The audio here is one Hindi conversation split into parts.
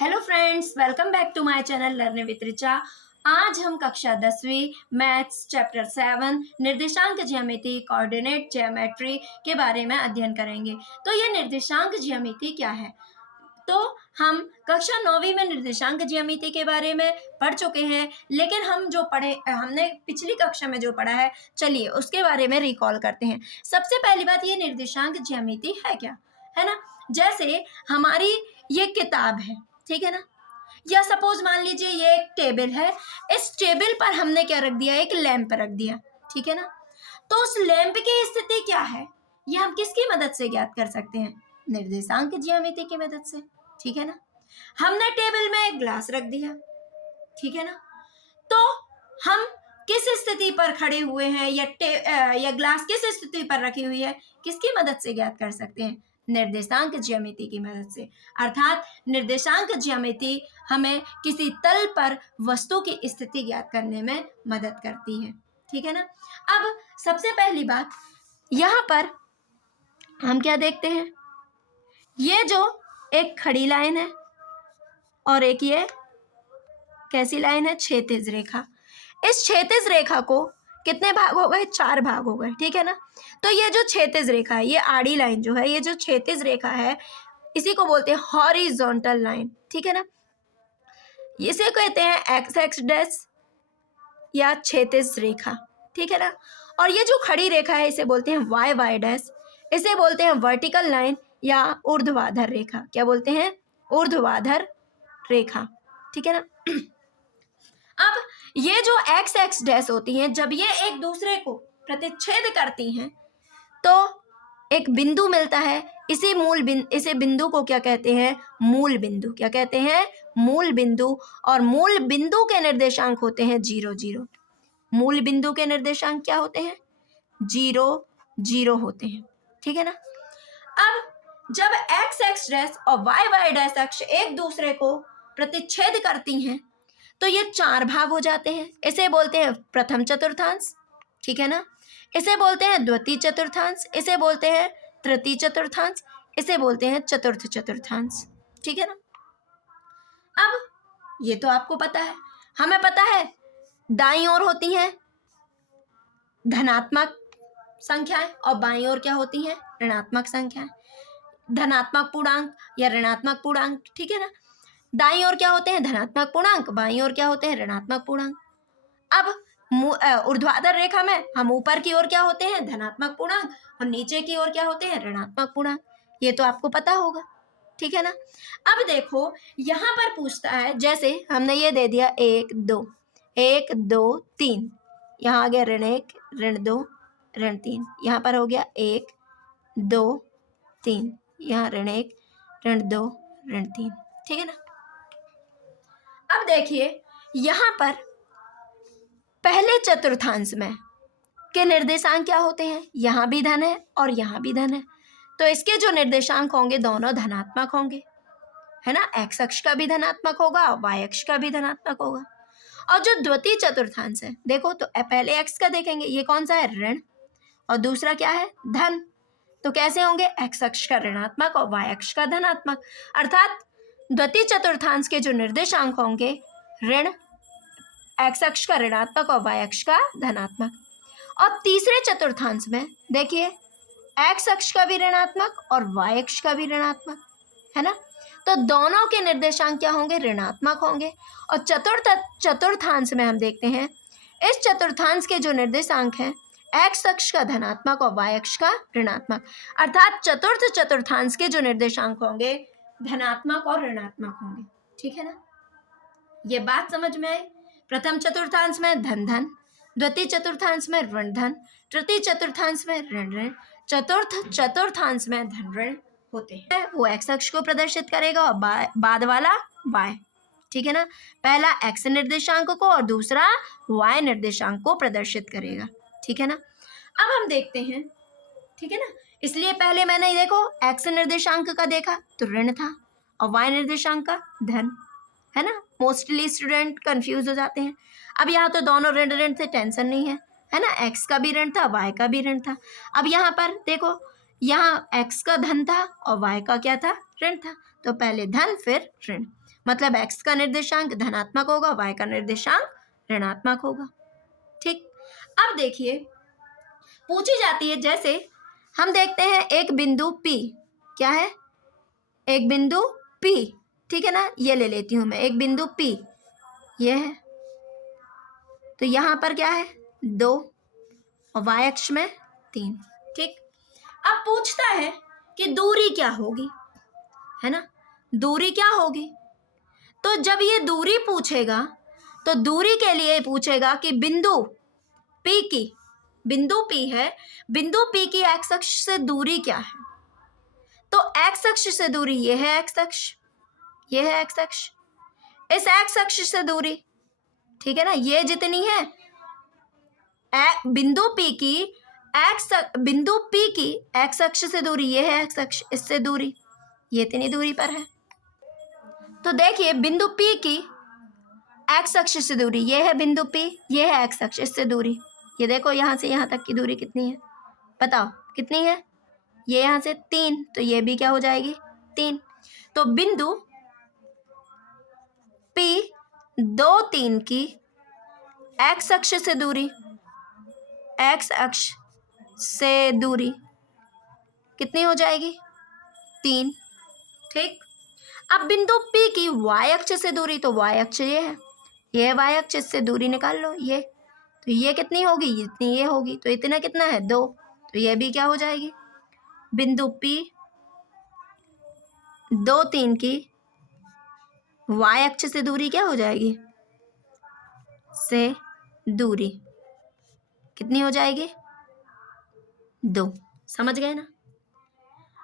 Hello friends, welcome back to my channel learn with Richa. आज हम कक्षा 10वीं मैथ्स चैप्टर 7 निर्देशांक ज्यामिति कोऑर्डिनेट ज्योमेट्री के बारे में अध्ययन करेंगे। तो ये निर्देशांक ज्यामिति क्या है? तो हम कक्षा 9वीं में निर्देशांक ज्यामिति के बारे में पढ़ चुके हैं, लेकिन हमने पिछली कक्षा में जो पढ़ा है, चलिए उसके बारे में रिकॉल करते हैं। सबसे पहली बात, ये निर्देशांक ज्यामिति है क्या, है ना। जैसे हमारी ये किताब है, ठीक है ना, या सपोज मान लीजिए ये एक टेबल है। इस टेबल पर हमने क्या रख दिया, एक लैंप रख दिया, ठीक है ना। तो उस लैंप की स्थिति क्या है, ये हम किसकी मदद से ज्ञात कर सकते हैं? निर्देशांक ज्यामिति की मदद से, ठीक है ना। हमने टेबल में एक ग्लास रख दिया, ठीक है ना। तो हम किस स्थिति पर खड़े हुए हैं या ग्लास किस स्थिति पर रखी हुई है, किसकी मदद से ज्ञात कर सकते हैं? निर्देशांक ज्यामिति की मदद से। अर्थात निर्देशांक ज्यामिति हमें किसी तल पर वस्तु की स्थिति ज्ञात करने में मदद करती है, ठीक है ना। अब सबसे पहली बात, यहाँ पर हम क्या देखते हैं, ये जो एक खड़ी लाइन है और एक ये कैसी लाइन है, क्षैतिज रेखा। इस क्षैतिज रेखा को कितने भाग हो गए? 4 भाग हो गए, ठीक है ना। तो ये जो क्षैतिज रेखा है, ये आड़ी लाइन जो है, ये जो क्षैतिज रेखा है, इसी को बोलते हैं हॉरिजॉन्टल लाइन, ठीक है ना। इसे कहते हैं एक्स एक्स डैश या क्षैतिज रेखा, ठीक है ना। और ये जो खड़ी रेखा है, इसे बोलते हैं वाई वाई डैश। इसे बोलते हैं वर्टिकल लाइन या ऊर्ध्वाधर रेखा। क्या बोलते हैं? ऊर्ध्वाधर रेखा, ठीक है ना। अब ये जो एक्स एक्स डैश होती हैं, जब ये एक दूसरे को प्रतिच्छेद करती हैं तो एक बिंदु मिलता है। इसे बिंदु को क्या कहते हैं? मूल बिंदु। क्या कहते हैं? मूल बिंदु। और मूल बिंदु के निर्देशांक होते हैं 0 0। मूल बिंदु के निर्देशांक क्या होते हैं? 0 0 होते हैं, ठीक है ना। अब जब एक्स एक्स डैश और वाई वाई डैश अक्ष एक दूसरे को प्रतिच्छेद करती हैं तो ये 4 भाग हो जाते हैं। इसे बोलते हैं प्रथम चतुर्थांश, ठीक है ना। इसे बोलते हैं द्वितीय चतुर्थांश, इसे बोलते हैं तृतीय चतुर्थांश, इसे बोलते हैं चतुर्थ चतुर्थांश, ठीक है ना। अब ये तो आपको पता है, हमें पता है दाईं ओर होती हैं धनात्मक संख्याएं और बाईं ओर क्या होती हैं? ऋणात्मक संख्याएं। धनात्मक पूर्णांक या ऋणात्मक पूर्णांक, ठीक है ना। दाईं ओर क्या होते हैं? धनात्मक पूर्णांक, बाईं ओर क्या होते हैं? ऋणात्मक पूर्णांक। अब ऊर्ध्वाधर रेखा में हम ऊपर की ओर क्या होते हैं? धनात्मक पूर्णांक, और नीचे की ओर क्या होते हैं? ऋणात्मक पूर्णांक। ये तो आपको पता होगा, ठीक है ना। अब देखो यहाँ पर पूछता है, जैसे हमने ये दे दिया 1 2 1 2 3, यहाँ आ गया ऋण 1 ऋण 2 ऋण 3, यहाँ पर हो गया 1 2 3, यहाँ ऋण 1 ऋण 2 ऋण 3, ठीक है ना। अब देखिए यहाँ पर पहले चतुर्थांश में के निर्देशांक क्या होते हैं? यहाँ भी धन है और यहाँ भी धन है, तो इसके जो निर्देशांक होंगे दोनों धनात्मक होंगे, है ना। एक्स अक्ष का भी धनात्मक होगा, वाई अक्ष का भी धनात्मक होगा। और जो द्वितीय चतुर्थांश है, देखो तो पहले एक्स का देखेंगे, ये कौन सा है? ऋण, और दूसरा क्या है? धन। तो कैसे होंगे? एक्स अक्ष का ऋणात्मक और वाई अक्ष का धनात्मक। अर्थात द्वितीय चतुर्थांश के जो निर्देशांक होंगे, ऋण, एक्स अक्ष का ऋणात्मक और वाई अक्ष का धनात्मक। और तीसरे चतुर्थांश में देखिए एक्स अक्ष का भी ऋणात्मक और वाई अक्ष का भी ऋणात्मक, है ना। तो दोनों के निर्देशांक क्या होंगे? ऋणात्मक होंगे। और चतुर्थांश में हम देखते हैं, इस चतुर्थांश के जो निर्देशांक हैं, एक्स अक्ष का धनात्मक और वाई अक्ष का ऋणात्मक। अर्थात चतुर्थ चतुर्थांश के जो निर्देशांक होंगे धनात्मक और ऋणात्मक होंगे, ठीक है ना। ये बात समझ में आई? प्रथम चतुर्थांश में धन धन, द्वितीय चतुर्थांश में ऋण धन, तृतीय चतुर्थांश में ऋण ऋण, चतुर्थ चतुर्थांश में धन ऋण होते हैं। वो एक्स अक्ष को प्रदर्शित करेगा और बाद वाला वाई, ठीक है ना। पहला एक्स निर्देशांक को और दूसरा वाई निर्देशांक को प्रदर्शित करेगा, ठीक है ना। अब हम देखते हैं, ठीक है ना। इसलिए पहले मैंने देखो एक्स निर्देशांक का देखा तो ऋण था और वाई निर्देशांक का धन, है ना। मोस्टली स्टूडेंट कंफ्यूज हो जाते हैं। अब यहाँ तो दोनों ऋण ऋण थे, टेंशन नहीं है ना। एक्स का भी ऋण था, वाई का भी ऋण था। अब यहाँ पर देखो, यहाँ एक्स का धन था और वाई का क्या था? ऋण था। तो पहले धन फिर ऋण, मतलब x का निर्देशांक धनात्मक होगा, y का निर्देशांक ऋणात्मक होगा। ठीक, अब देखिए पूछी जाती है, जैसे हम देखते हैं एक बिंदु P, क्या है, एक बिंदु P, ठीक है ना, ये ले लेती हूं मैं, एक बिंदु P ये है, तो यहां पर क्या है 2 और y अक्ष में 3। ठीक, अब पूछता है कि दूरी क्या होगी, है ना, दूरी क्या होगी। तो जब ये दूरी पूछेगा तो दूरी के लिए पूछेगा कि बिंदु P की, बिंदु P है, बिंदु P की x अक्ष से दूरी क्या है। तो x अक्ष से दूरी ये है x अक्ष, ये है x अक्ष, इस x अक्ष से दूरी, ठीक है ना, ये जितनी है बिंदु P की बिंदु P की x अक्ष से दूरी ये है x अक्ष, इससे दूरी ये इतनी दूरी पर है। तो देखिए बिंदु P की x अक्ष से दूरी ये है बिंदु P, ये है x अक्ष, इससे दूरी ये देखो, यहां से यहां तक की दूरी कितनी है, बताओ कितनी है, ये यहां से 3, तो ये भी क्या हो जाएगी 3। तो बिंदु P 2 3 की x अक्ष से दूरी, x अक्ष से दूरी कितनी हो जाएगी 3। ठीक, अब बिंदु P की y अक्ष से दूरी, तो y अक्ष ये है, ये y अक्ष, इससे दूरी निकाल लो ये, तो ये कितनी होगी, इतनी ये होगी, तो इतना कितना है 2, तो ये भी क्या हो जाएगी, बिंदु P 2 3 की y अक्ष से दूरी क्या हो जाएगी, से दूरी कितनी हो जाएगी 2। समझ गए ना।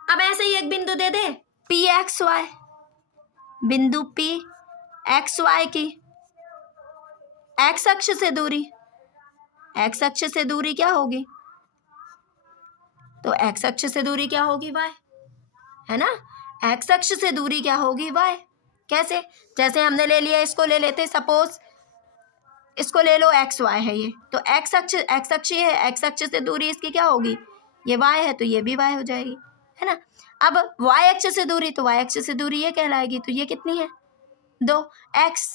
अब ऐसे ही एक बिंदु दे दे PXY, बिंदु PXY की x अक्ष से दूरी, x अक्ष से दूरी क्या होगी, तो x अक्ष से दूरी क्या होगी y, है ना, x अक्ष से दूरी क्या होगी y। कैसे, जैसे हमने ले लिया, इसको ले लेते, सपोज इसको ले लो XY है ये, तो x अक्ष ये है, x अक्ष से दूरी इसकी क्या होगी, ये y है, तो ये भी y हो जाएगी, है ना। अब y अक्ष से दूरी, तो y अक्ष से दूरी ये कहलाएगी, तो ये कितनी है 2 x,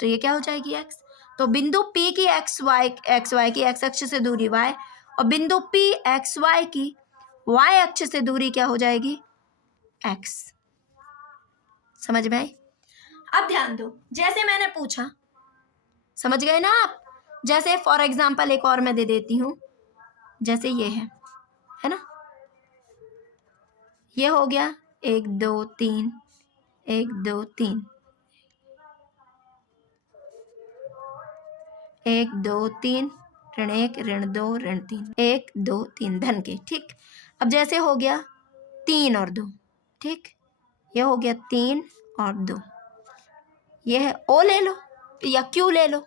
तो ये क्या हो जाएगी x। तो बिंदु P की XY की x अक्ष से दूरी y, और बिंदु PXY की y अक्ष से दूरी क्या हो जाएगी x। समझ में आई। अब ध्यान दो, जैसे मैंने पूछा, समझ गए ना आप। जैसे फॉर एग्जाम्पल एक और मैं दे देती हूँ, जैसे ये है ना, ये हो गया 1 2 3 1 2 3 1 2 3 ऋण 1 ऋण 2 ऋण 3 1 2 3 धन के। ठीक, अब जैसे हो गया 3 और 2, ठीक, ये हो गया 3 और 2, ये है O ले लो या Q ले लो,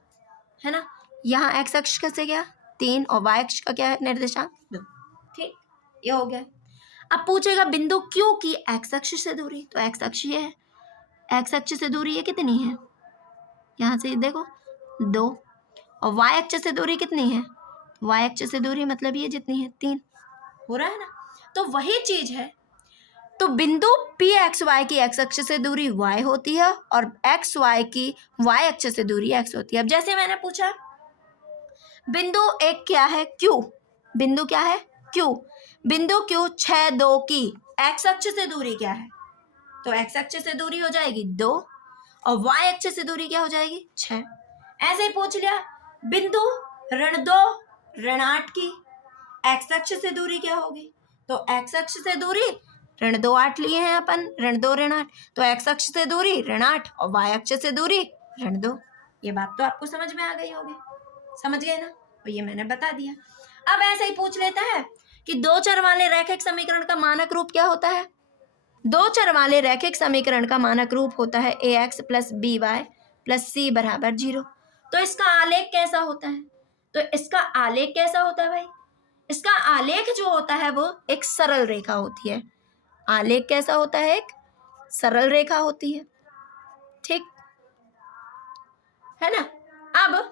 है ना, यहाँ x अक्ष का से गया 3 और y अक्ष का क्या है निर्देशांक 2। ठीक, ये हो गया। अब पूछेगा बिंदु Q की x अक्ष से दूरी, तो x अक्ष ये है, x अक्ष से दूरी ये कितनी है, यहाँ से देखो 2, और y अक्ष से दूरी कितनी है, y अक्ष से दूरी मतलब ये जितनी है 3, हो रहा है ना। तो वही चीज है, तो बिंदु PXY की x अक्ष से दूरी y होती है और XY की y अक्ष से दूरी x होती है। अब जैसे मैंने पूछा बिंदु एक क्या है Q, बिंदु क्या है Q, बिंदु Q 6 2 की x अक्ष से दूरी क्या है, तो x अक्ष से दूरी हो जाएगी 2 और y अक्ष से दूरी क्या हो जाएगी 6। ऐसे ही पूछ लिया बिंदु ऋण 2 ऋण 8 की x अक्ष से दूरी क्या होगी, तो x अक्ष से दूरी ऋण 2 8 लिए हैं अपन, ऋण 2 ऋण 8, तो x अक्ष से दूरी ऋण 8 और y अक्ष से दूरी ऋण 2। ये बात तो आपको समझ में आ गई होगी, समझ गए ना, और ये मैंने बता दिया। अब ऐसे ही पूछ लेता है कि 2 चर वाले रैखिक समीकरण का मानक रूप क्या होता है। 2 चर वाले रैखिक समीकरण का मानक रूप होता है ax + by + c = 0। तो इसका आलेख कैसा होता है, तो इसका आलेख कैसा होता है भाई, इसका आलेख जो होता है वो एक सरल रेखा होती है। आलेख कैसा होता है, एक सरल रेखा होती है, ठीक है ना। अब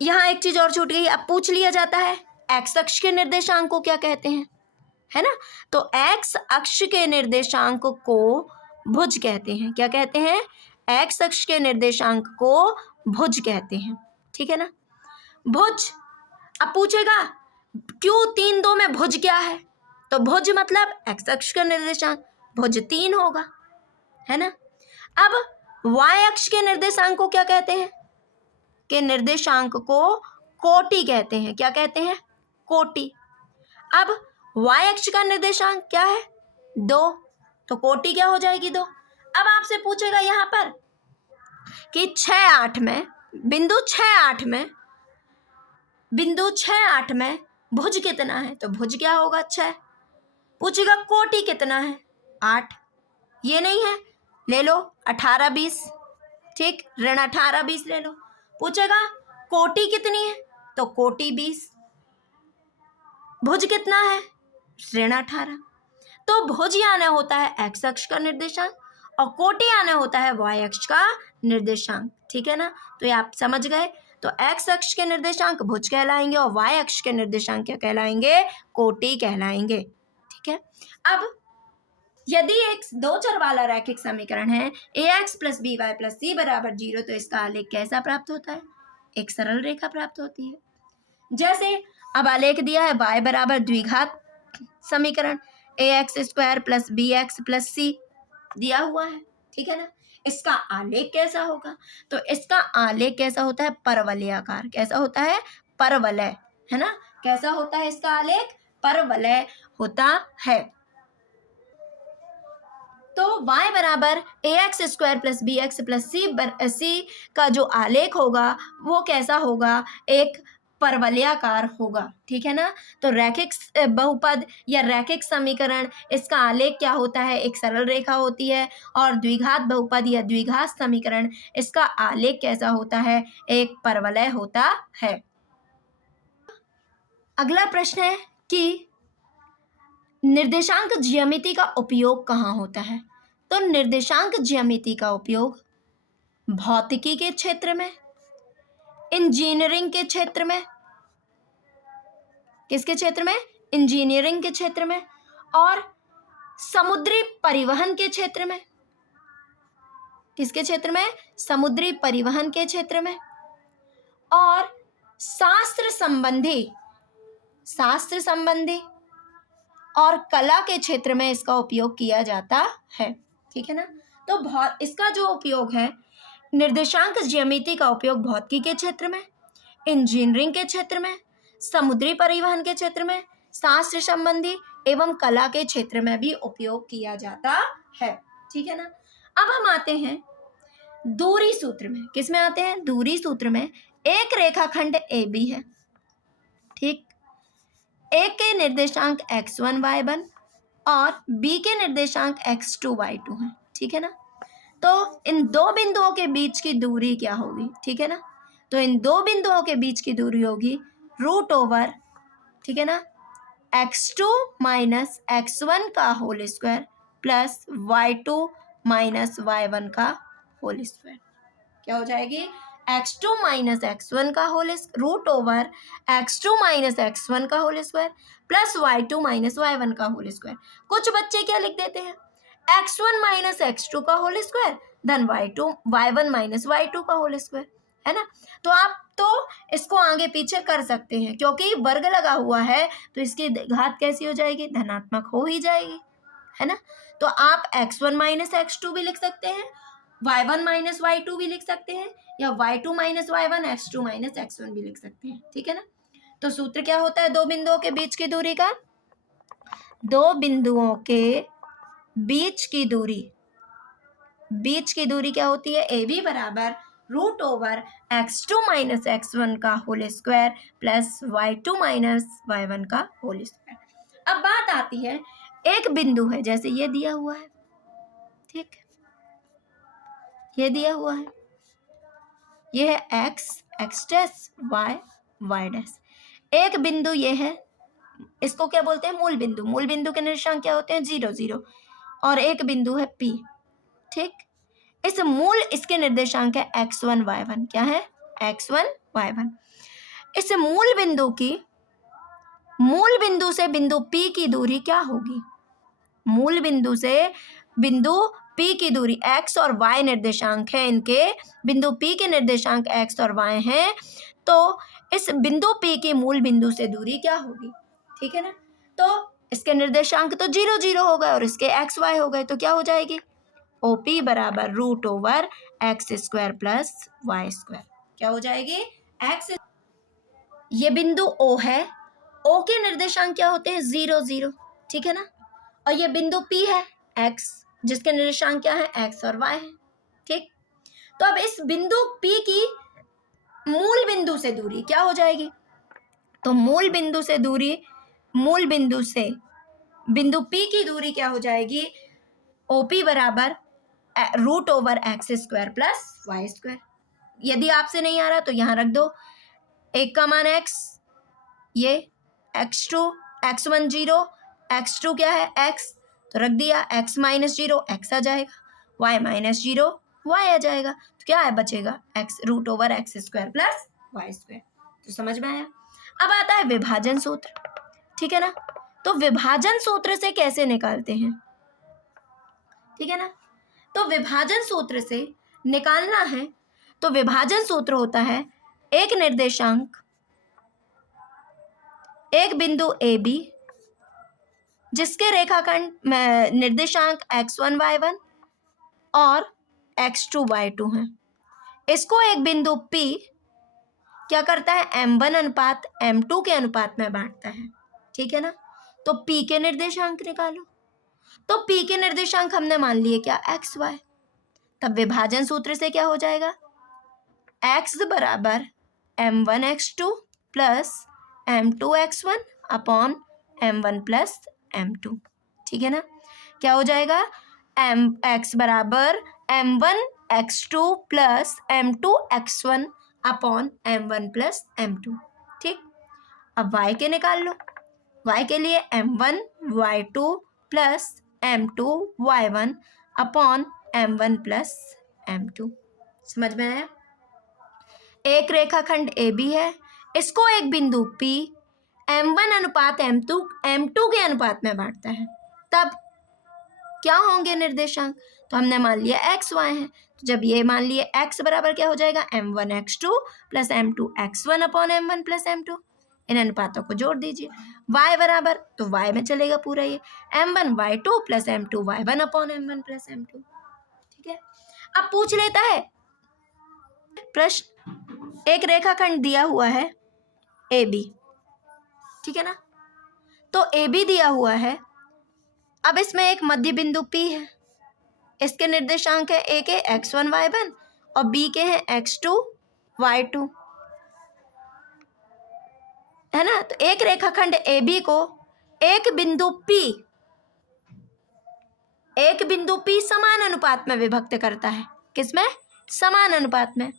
यहाँ एक चीज और छूट गई, अब पूछ लिया जाता है x अक्ष के निर्देशांक को क्या कहते हैं, है ना। तो x अक्ष के निर्देशांक को भुज कहते हैं। क्या कहते हैं? एक्स अक्ष के निर्देशांक को भुज कहते हैं। ठीक है ना? भुज। अब पूछेगा क्यों 3 2 में भुज क्या है? तो भुज मतलब एक्स अक्ष का निर्देशांक, भुज 3 होगा, है ना? अब वाई अक्ष के निर्देशांक को क्या कहते हैं? के निर्देशांक को कोटि कहते हैं। क्या कहते हैं? कोटि। अब वाई अक्ष का निर्देशांक क्या है? 2, तो कोटि क्या हो जाएगी? 2। अब आपसे पूछेगा यहाँ पर कि 6 8 में बिंदु 6 8 में भुज कितना है? तो भुज क्या होगा? 6। पूछेगा कोटि कितना है? 8। ये नहीं है, ले लो 18 20। ठीक, ऋण 18 20 ले लो। पूछेगा कोटि कितनी है? तो कोटि 20। भुज कितना है? ऋण 18। तो भुज आना होता है एक्स अक्ष का निर्देशांक और कोटि आना होता है वाई अक्ष का निर्देशांक। ठीक है ना? तो ये आप समझ गए। तो एक्स अक्ष के निर्देशांक भुज कहलाएंगे और वाई अक्ष के निर्देशांक क्या कहलाएंगे? कोटि कहलाएंगे। ठीक है। अब यदि एक 2 चर वाला रैखिक समीकरण है ax + by + c = 0, तो इसका आलेख कैसा प्राप्त होता है? एक सरल रेखा प्राप्त होती है। जैसे अब आलेख दिया है y बराबर द्विघात समीकरण ax² + bx + c दिया हुआ है। ठीक है ना? इसका आलेख कैसा होगा? तो इसका आलेख कैसा होता है? परवलयाकार। कैसा होता है? परवलय, है ना? कैसा होता है इसका आलेख? परवलय होता है। तो y बराबर ax² + bx + c का जो आलेख होगा वो कैसा होगा? एक परवलयाकार होगा। ठीक है ना? तो रैखिक बहुपद या रैखिक समीकरण, इसका आलेख क्या होता है? एक सरल रेखा होती है। और द्विघात बहुपद या द्विघात समीकरण, इसका आलेख कैसा होता है? एक परवलय होता है। अगला प्रश्न है कि निर्देशांक ज्यामिति का उपयोग कहाँ होता है? तो निर्देशांक ज्यामिति का उपयोग भौतिकी के क्षेत्र में, इंजीनियरिंग के क्षेत्र में, किसके क्षेत्र में? इंजीनियरिंग के क्षेत्र में, और समुद्री परिवहन के क्षेत्र में। किसके क्षेत्र में? समुद्री परिवहन के क्षेत्र में, और शास्त्र संबंधी और कला के क्षेत्र में इसका उपयोग किया जाता है। ठीक है ना? तो इसका जो उपयोग है, निर्देशांक ज्यामिति का उपयोग भौतिकी के क्षेत्र में, इंजीनियरिंग के क्षेत्र में, समुद्री परिवहन के क्षेत्र में, शास्त्र संबंधी एवं कला के क्षेत्र में भी उपयोग किया जाता है। ठीक है ना? अब हम आते हैं दूरी सूत्र में। किस में आते हैं? दूरी सूत्र में। एक रेखाखंड AB है। ठीक, ए के निर्देशांक x1 y1 और b के निर्देशांक x2 y2 हैं। ठीक है ना? तो इन 2 बिंदुओं के बीच की दूरी क्या होगी? ठीक है ना? तो इन 2 बिंदुओं के बीच की दूरी होगी √, ठीक है ना, x2 - x1 का whole square plus y2 - y1 का होल स्क्वायर। क्या हो जाएगी? x2 - x1 का होल √, x2 - x1 का whole square plus y2 - y1 का होल स्क्वायर। कुछ बच्चे क्या लिख देते हैं? x1 - x2 का होल स्क्वायर धन y1 - y2 का होल स्क्वायर, है ना? तो आप तो इसको आगे पीछे कर सकते हैं, क्योंकि वर्ग लगा हुआ है तो इसकी घात कैसी हो जाएगी? धनात्मक हो ही जाएगी, है ना? तो आप x1 - x2 भी लिख सकते हैं, y1 - y2 भी लिख सकते हैं, या y2 - y1 x2 - x1 भी लिख सकते हैं। ठीक है ना? तो सूत्र क्या होता है 2 बिंदुओं के बीच की दूरी का? 2 बिंदुओं के बीच की दूरी क्या होती है? AB बराबर √, x2 - x1 का whole square plus y2 - y1 का होल स्क्वायर। अब बात आती है, एक बिंदु है, जैसे ये दिया हुआ है, ठीक, ये दिया हुआ है, ये है x डैश y डैश। एक बिंदु ये है, इसको क्या बोलते हैं? मूल बिंदु। मूल बिंदु के निर्देशांक क्या होते हैं? 0 0। और एक बिंदु है P। ठीक, इसके निर्देशांक है x1 y1। क्या है? x1 y1। इस मूल बिंदु से बिंदु P की दूरी क्या होगी? मूल बिंदु से बिंदु P की दूरी x और y निर्देशांक है, इनके बिंदु P के निर्देशांक x और y हैं, तो इस बिंदु P की मूल बिंदु से दूरी क्या होगी, ठीक है ना। तो इसके निर्देशांक तो 0 0 हो गए और इसके x y हो गए, तो क्या हो जाएगी OP बराबर √x² प्लस y²। क्या हो जाएगी x, ये बिंदु O है, O के निर्देशांक क्या होते हैं 0 0, ठीक है ना। और ये बिंदु P है x, जिसके निर्देशांक क्या है x और y है, ठीक। तो अब इस बिंदु P की मूल बिंदु से दूरी क्या हो जाएगी, तो मूल बिंदु से बिंदु P की दूरी क्या हो जाएगी OP बराबर √x² प्लस y²। यदि आपसे नहीं आ रहा तो यहाँ रख दो, एक का मान x, ये x2 x1 0, x2 क्या है x, तो रख दिया, x माइनस 0 x आ जाएगा, y माइनस 0 y आ जाएगा, तो क्या है बचेगा x √x² प्लस y²। तो समझ में आया। अब आता है विभाजन सूत्र, ठीक है ना। तो विभाजन सूत्र से कैसे निकालते हैं, ठीक है ना। तो विभाजन सूत्र से निकालना है, तो विभाजन सूत्र होता है एक निर्देशांक, एक बिंदु AB जिसके रेखाखंड में निर्देशांक x1 y1 और x2 y2 हैं, इसको एक बिंदु P क्या करता है m1 अनुपात m2 के अनुपात में बांटता है, ठीक है ना। तो P के निर्देशांक निकालो, तो P के निर्देशांक हमने मान लिए क्या x y, तब विभाजन सूत्र से क्या हो जाएगा x बराबर m1 x2 plus m2 x1 upon m1 plus m2, ठीक है ना। क्या हो जाएगा x बराबर m1 x2 plus m2 x1 upon m1 plus m2, ठीक। अब y के निकाल लो, y के लिए m1 y2 plus m2 y1 upon m1 plus m2। समझ में आया। एक रेखाखंड AB है, इसको एक बिंदु P m1 अनुपात m2 के अनुपात में बांटता है, तब क्या होंगे निर्देशांक, तो हमने मान लिया x y है, तो जब ये मान लिए x बराबर क्या हो जाएगा m1 x2 plus m2 x1 upon m1 plus m2, इन अनुपातों को जोड़ दीजिए, y बराबर, तो y में चलेगा पूरा ये m1 y2 plus m2 y1 upon m1 plus m2, ठीक है। अब पूछ लेता है प्रश्न, एक रेखाखंड दिया हुआ है AB, ठीक है ना। तो AB दिया हुआ है, अब इसमें एक मध्य बिंदु P है, इसके निर्देशांक है A के x1 y1 और B के हैं x2 y2, है ना। तो एक रेखाखंड AB को एक बिंदु P समान अनुपात में विभक्त करता है, किसमें समान अनुपात में,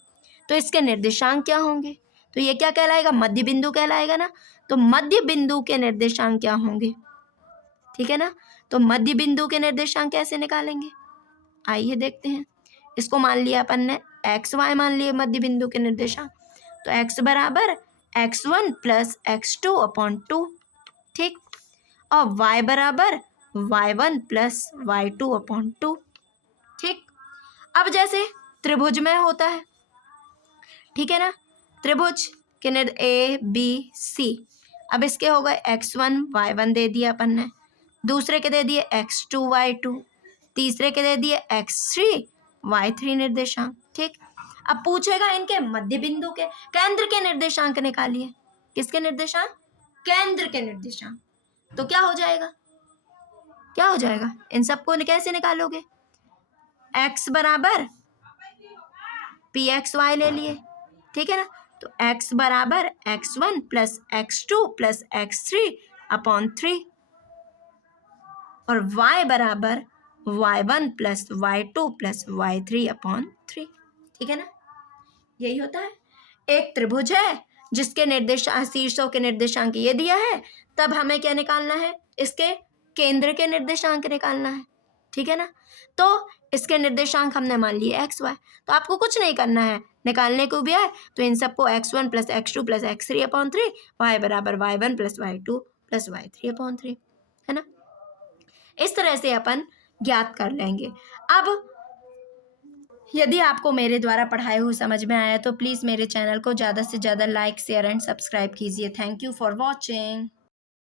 तो इसके निर्देशांक क्या होंगे, तो ये क्या कहलाएगा मध्य बिंदु कहलाएगा ना। तो मध्य बिंदु के निर्देशांक क्या होंगे, ठीक है ना। तो मध्य बिंदु के निर्देशांक कैसे निकालेंगे, आइए देखते हैं। इसको मान लिया अपन ने एक्स वाई मान लिए मध्य बिंदु के निर्देशांक, तो x बराबर x1 प्लस x2 अपॉन 2, ठीक, और y बराबर y1 प्लस y2 अपॉन 2, ठीक। अब जैसे त्रिभुज में होता है, ठीक है ना, त्रिभुज के A B C, अब इसके हो गए x1 y1 दे दिया अपन ने, दूसरे के दे दिए x2 y2, तीसरे के दे दिए x3 y3 निर्देशांक, ठीक। अब पूछेगा इनके मध्य बिंदु के केंद्र के निर्देशांक निकालिए, किसके निर्देशांक, केंद्र के निर्देशांक, तो क्या हो जाएगा इन सबको कैसे निकालोगे, x बराबर pxy ले लिए, ठीक है ना। तो x बराबर x1 plus x2 plus x3 upon 3 और y बराबर y1 plus y2 plus y3 upon 3, ठीक है ना। यही होता है। एक त्रिभुज है जिसके शीर्षों के निर्देशांक ये दिया है, तब हमें क्या निकालना है, इसके केंद्र के निर्देशांक निकालना है, ठीक है ना। तो इसके निर्देशांक हमने मान लिए एक्स वाई, तो आपको कुछ नहीं करना है, निकालने को भी है तो इन सबको x1 plus x2 plus x3 upon 3, y बराबर y1 plus y2 plus y3 upon 3, है ना। इस तरह से अपन ज्ञात कर लेंगे। अब यदि आपको मेरे द्वारा पढ़ाए हुए समझ में आया तो प्लीज़ मेरे चैनल को ज़्यादा से ज़्यादा लाइक, शेयर एंड सब्सक्राइब कीजिए। Thank you for watching.